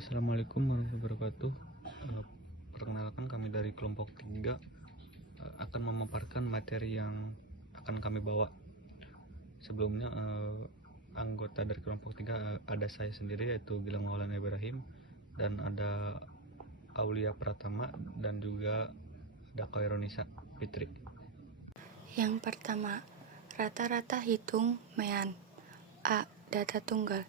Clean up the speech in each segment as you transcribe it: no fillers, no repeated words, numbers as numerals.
Assalamualaikum warahmatullahi wabarakatuh. Perkenalkan, kami dari kelompok 3 akan memaparkan materi yang akan kami bawa. Sebelumnya anggota dari kelompok 3 ada saya sendiri, yaitu Gilang Maulana Ibrahim, dan ada Aulia Pratama, dan juga ada Khaironisa Fitri. Yang pertama, rata-rata hitung mean. A. Data tunggal.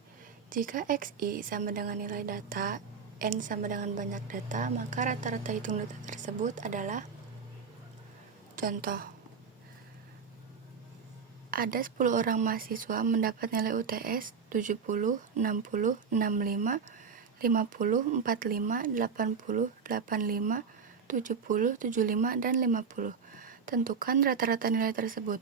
Jika XI sama dengan nilai data, N sama dengan banyak data, maka rata-rata hitung data tersebut adalah contoh. Ada 10 orang mahasiswa mendapat nilai UTS 70, 60, 65, 50, 45, 80, 85, 70, 75, dan 50. Tentukan rata-rata nilai tersebut.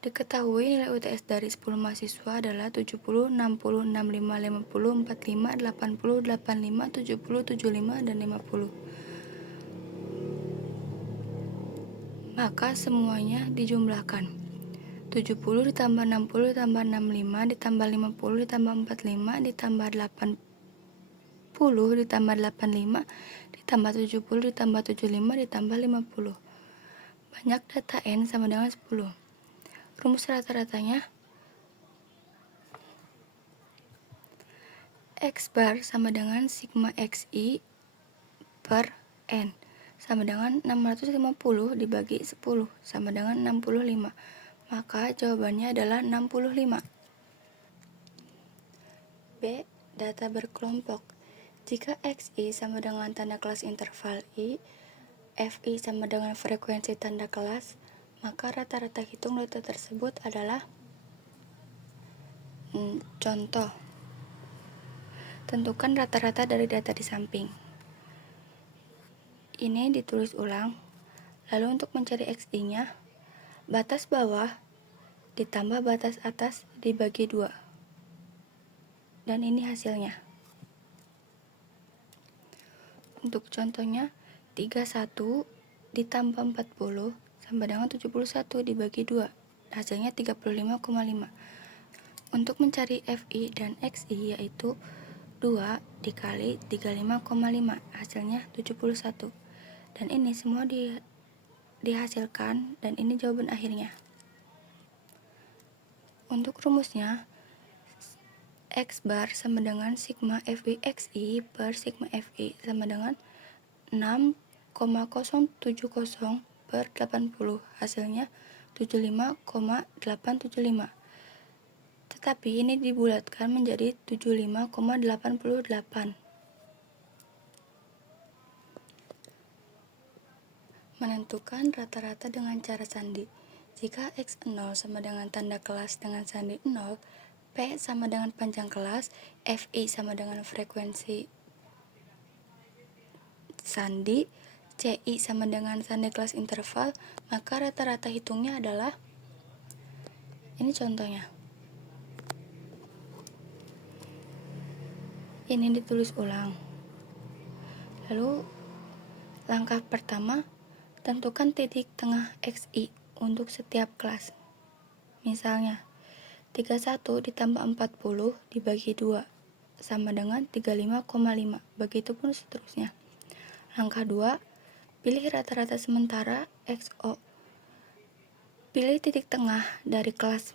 Diketahui nilai UTS dari 10 mahasiswa adalah 70, 60, 65, 50, 45, 80, 85, 70, 75, dan 50. Maka semuanya dijumlahkan. 70 ditambah 60 ditambah 65 ditambah 50 ditambah 45 ditambah 80 ditambah 85 ditambah 70 ditambah 75 ditambah 50. Banyak data N sama dengan 10. Rumus rata-ratanya X bar sama dengan sigma XI per N sama dengan 650 dibagi 10 sama dengan 65. Maka jawabannya adalah 65. B. Data berkelompok. Jika XI sama dengan tanda kelas interval I, FI sama dengan frekuensi tanda kelas, maka rata-rata hitung data tersebut adalah contoh. Tentukan rata-rata dari data di samping. Ini ditulis ulang. Lalu untuk mencari XI-nya, batas bawah ditambah batas atas dibagi 2. Dan ini hasilnya. Untuk contohnya, 31 ditambah 40 sama dengan 71 dibagi 2. Hasilnya 35,5. Untuk mencari FI dan XI yaitu 2 dikali 35,5, hasilnya 71. Dan ini semua dihasilkan, dan ini jawaban akhirnya. Untuk rumusnya, X bar sama dengan sigma FI XI per sigma FI sama dengan 6,070 per 80, hasilnya 75,875. Tetapi ini dibulatkan menjadi 75,88. Menentukan rata-rata dengan cara sandi. Jika X0 sama dengan tanda kelas dengan sandi 0, P sama dengan panjang kelas, FI sama dengan frekuensi sandi, CI sama dengan sandi kelas interval, maka rata-rata hitungnya adalah, ini contohnya. Ini ditulis ulang. Lalu langkah pertama, tentukan titik tengah XI untuk setiap kelas. Misalnya, 31 ditambah 40 dibagi 2 sama dengan 35,5. Begitupun seterusnya. Langkah 2, pilih rata-rata sementara XO. Pilih titik tengah dari kelas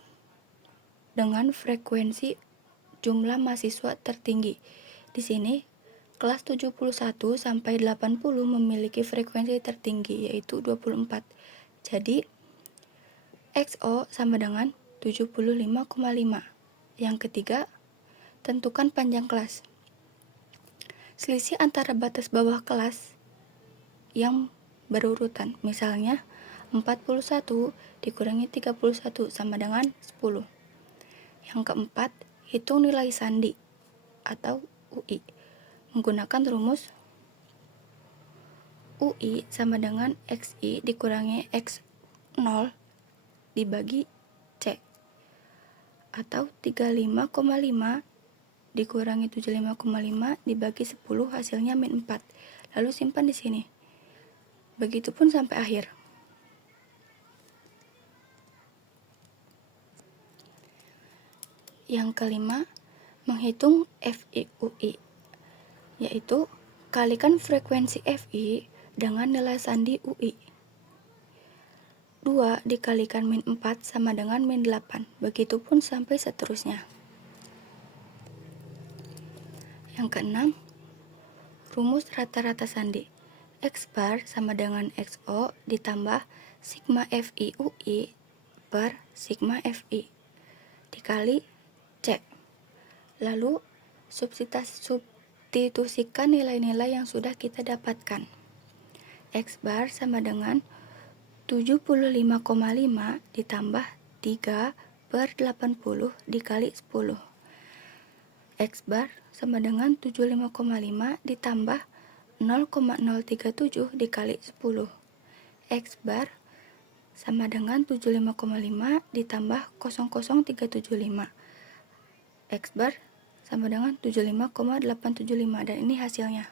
dengan frekuensi jumlah mahasiswa tertinggi. Di sini, kelas 71 sampai 80 memiliki frekuensi tertinggi, yaitu 24. Jadi, XO sama dengan 75,5. Yang ketiga, tentukan panjang kelas. Selisih antara batas bawah kelas yang berurutan. Misalnya, 41 dikurangi 31 sama dengan 10. Yang keempat, hitung nilai sandi atau UI menggunakan rumus UI sama dengan XI dikurangi X0 dibagi C, atau 35,5 dikurangi 75,5 dibagi 10, hasilnya min 4. Lalu simpan di sini. Begitupun sampai akhir. Yang kelima, menghitung FI UI. yaitu kalikan frekuensi Fi dengan nilai sandi UI. 2 dikalikan min 4 sama dengan min 8, begitupun sampai seterusnya. Yang keenam, rumus rata-rata sandi. X bar sama dengan XO ditambah sigma Fi UI per sigma Fi dikali C. Lalu substitusikan nilai-nilai yang sudah kita dapatkan. X bar sama dengan 75,5 ditambah 3 per 80 dikali 10. X bar sama dengan 75,5 ditambah 0,037 dikali 10. X bar sama dengan 75,5 ditambah 0,0375. X bar sama dengan 75,875, dan ini hasilnya.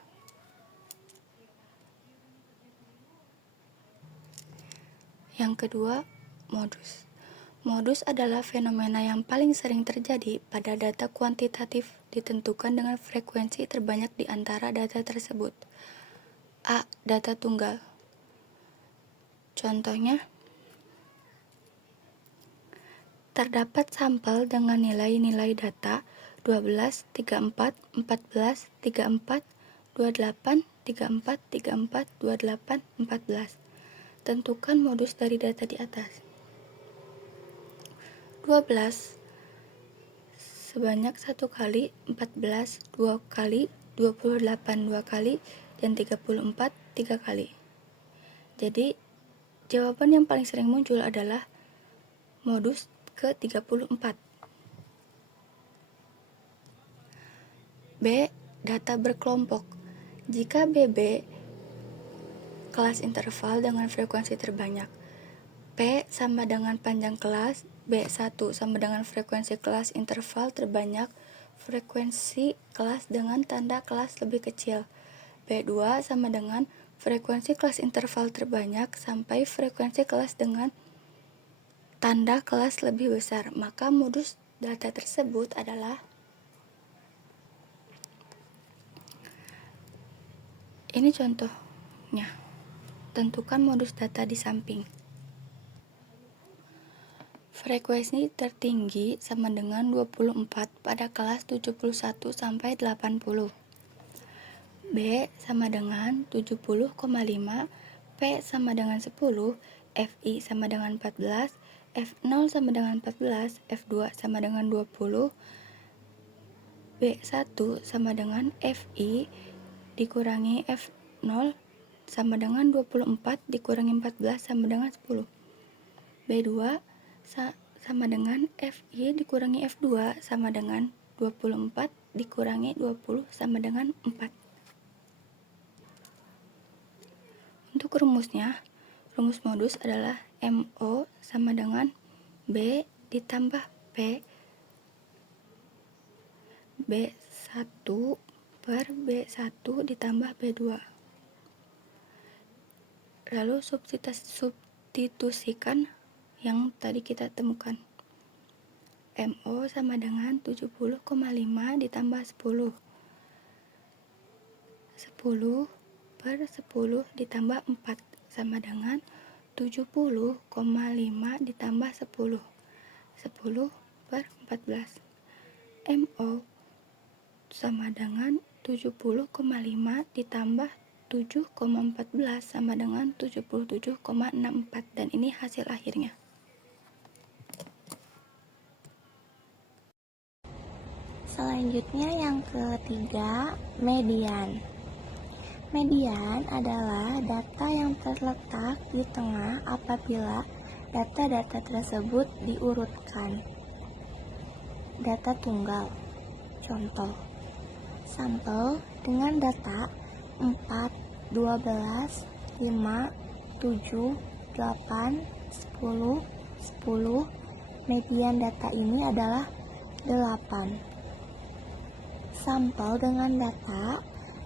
Yang kedua, modus. Modus adalah fenomena yang paling sering terjadi pada data kuantitatif ditentukan dengan frekuensi terbanyak di antara data tersebut. A. Data tunggal. Contohnya, terdapat sampel dengan nilai-nilai data 12, 34, 14, 34, 28, 34, 34, 28, 14. Tentukan modus dari data di atas. 12 sebanyak 1 kali, 14 2 kali, 28 2 kali, dan 34 3 kali. Jadi, jawaban yang paling sering muncul adalah modus ke-34. B. Data berkelompok. Jika BB kelas interval dengan frekuensi terbanyak, P sama dengan panjang kelas, B1 sama dengan frekuensi kelas interval terbanyak, frekuensi kelas dengan tanda kelas lebih kecil, B2 sama dengan frekuensi kelas interval terbanyak sampai frekuensi kelas dengan tanda kelas lebih besar, maka modus data tersebut adalah ini contohnya. Tentukan modus data di samping. Frekuensi tertinggi sama dengan 24 pada kelas 71 sampai 80. B sama dengan 70,5, P sama dengan 10, Fi sama dengan 14, F0 sama dengan 14, F2 sama dengan 20, B1 sama dengan Fi dikurangi F0 sama dengan 24 dikurangi 14 sama dengan 10. B2 sama dengan Fi dikurangi F2 sama dengan 24 dikurangi 20 sama dengan 4. Untuk rumusnya, rumus modus adalah MO sama dengan B ditambah P B1 per B1 ditambah B2. Lalu substitusikan yang tadi kita temukan. MO sama dengan 70,5 ditambah 10. 10 per 10 ditambah 4 sama dengan 70,5 ditambah 10. 10 per 14. MO sama dengan 70,5 ditambah 7,14 sama dengan 77,64, dan ini hasil akhirnya. Selanjutnya yang ketiga, median. Median adalah data yang terletak di tengah apabila data-data tersebut diurutkan. Data tunggal. Contoh, sampel dengan data 4, 12, 5, 7, 8, 10, 10. Median data ini adalah 8. Sampel dengan data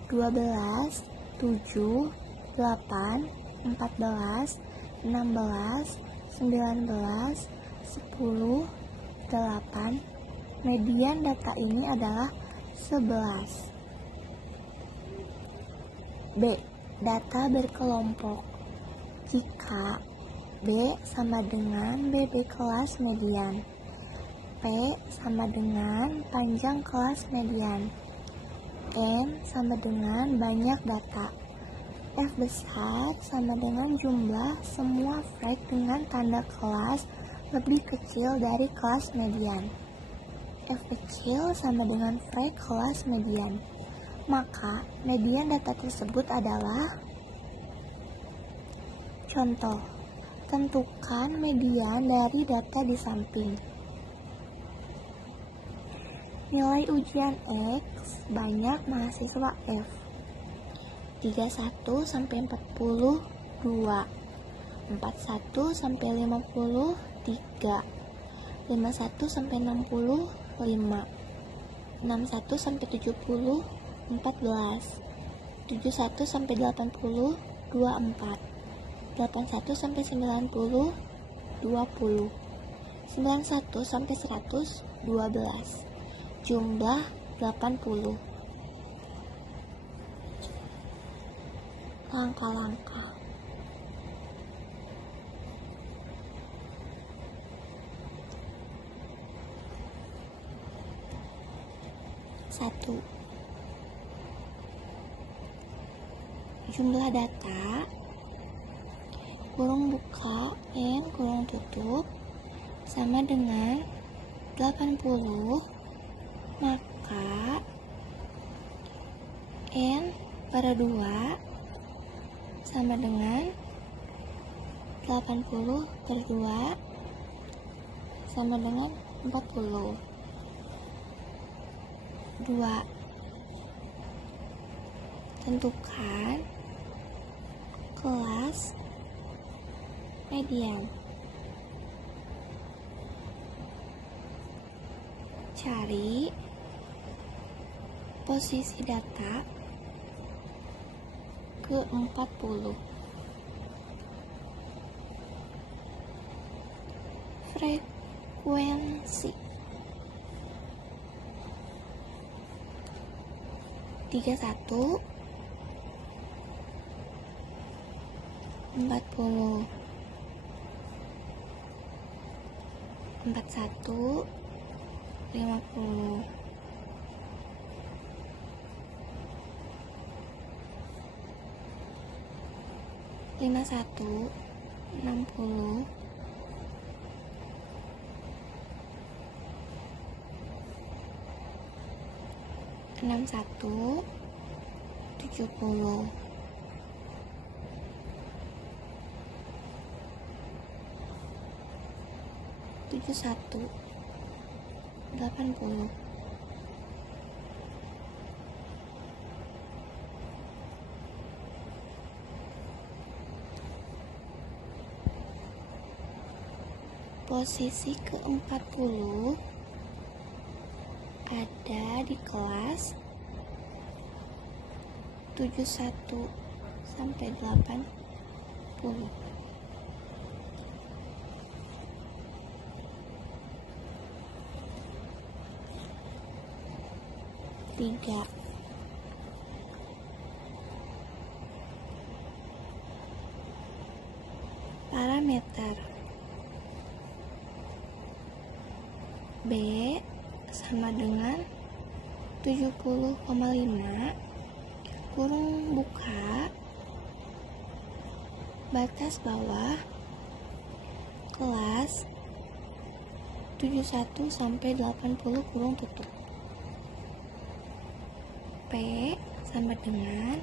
12, 7, 8, 14, 16, 19, 10, 8. Median data ini adalah 11. B. Data berkelompok. Jika B sama dengan BB kelas median, P sama dengan panjang kelas median, N sama dengan banyak data, F besar sama dengan jumlah semua frag dengan tanda kelas lebih kecil dari kelas median. F kecil sama dengan frag kelas median. Maka median data tersebut adalah contoh. Tentukan median dari data di samping. Nilai ujian X banyak mahasiswa F 31 sampai 42, 41 sampai 53, 51 sampai 65, 61 sampai 70, 14, 71 sampai 80, 24, 81 sampai 90, 20, 91 sampai 100, 12. Jumlah 80. Langkah-langkah. 1. Jumlah data kurung buka N kurung tutup sama dengan 80, maka N per 2 sama dengan 80 per 2 sama dengan 40. 2. Tentukan kelas median. Cari posisi data ke-40. Frekuensi 31, 40, 41, 50, 51, 60, 61, 70, 71, 80. Posisi ke-40 ada di kelas 71 sampai 80. 3. Parameter B sama dengan 70,5 kurung buka batas bawah kelas 71 sampai 80 kurung tutup. P sama dengan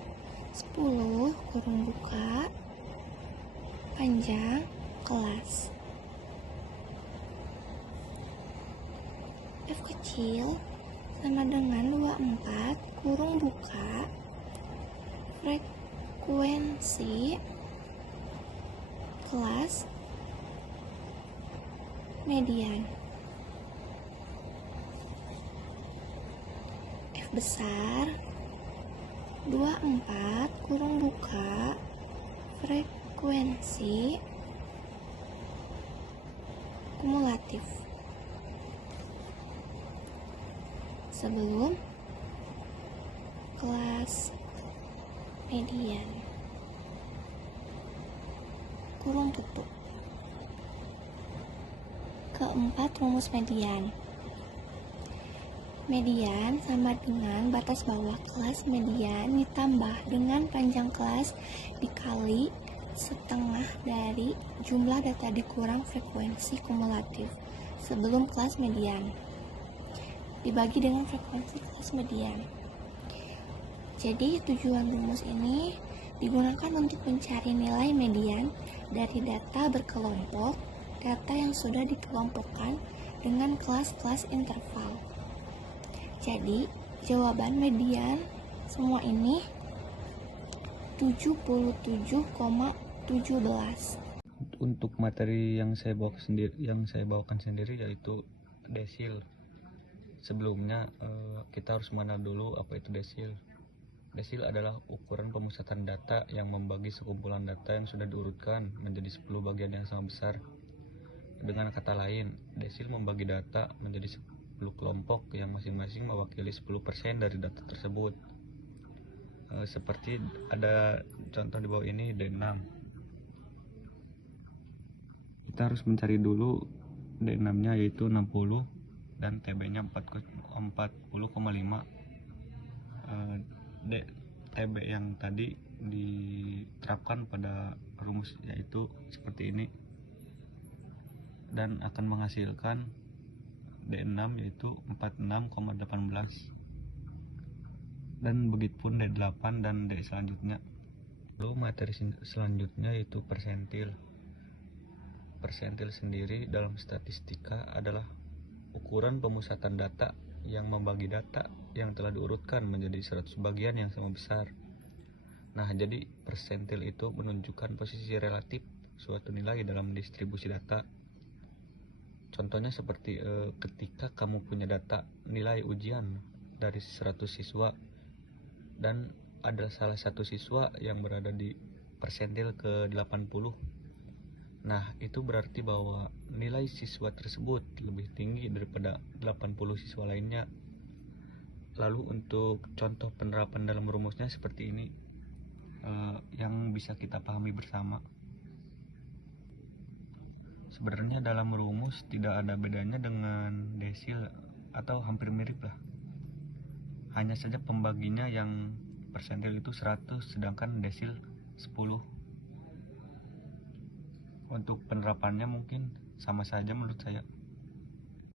10 kurung buka panjang kelas. F kecil sama dengan 24 kurung buka frekuensi kelas median. F besar 24 kurung buka frekuensi kumulatif. Sebelum kelas median. Kurung tutup. Keempat, rumus median. Median sama dengan batas bawah kelas median ditambah dengan panjang kelas dikali setengah dari jumlah data dikurang frekuensi kumulatif sebelum kelas median dibagi dengan frekuensi kelas median. Jadi tujuan rumus ini digunakan untuk mencari nilai median dari data berkelompok, data yang sudah dikelompokkan dengan kelas-kelas interval. Jadi, jawaban median semua ini 77,17. Untuk materi yang saya bawakan sendiri yaitu desil. Sebelumnya kita harus mengenal dulu apa itu desil. Desil adalah ukuran pemusatan data yang membagi sekumpulan data yang sudah diurutkan menjadi 10 bagian yang sama besar. Dengan kata lain, desil membagi data menjadi 10 kelompok yang masing-masing mewakili 10% dari data tersebut. Seperti ada contoh di bawah ini D6. Kita harus mencari dulu D6-nya yaitu 60 dan TB-nya 40,5. TB yang tadi diterapkan pada rumus yaitu seperti ini dan akan menghasilkan D6 yaitu 46,18 dan begitupun D8 dan D selanjutnya. Lalu materi selanjutnya yaitu persentil. Persentil sendiri dalam statistika adalah ukuran pemusatan data yang membagi data yang telah diurutkan menjadi 100 bagian yang sama besar. Nah, jadi persentil itu menunjukkan posisi relatif suatu nilai dalam distribusi data. Contohnya seperti ketika kamu punya data nilai ujian dari 100 siswa dan ada salah satu siswa yang berada di persentil ke 80. Nah, itu berarti bahwa nilai siswa tersebut lebih tinggi daripada 80 siswa lainnya. Lalu untuk contoh penerapan dalam rumusnya seperti ini yang bisa kita pahami bersama. Sebenarnya dalam rumus tidak ada bedanya dengan desil atau hampir mirip lah. Hanya saja pembaginya yang persentil itu 100 sedangkan desil 10. Untuk penerapannya mungkin sama saja menurut saya.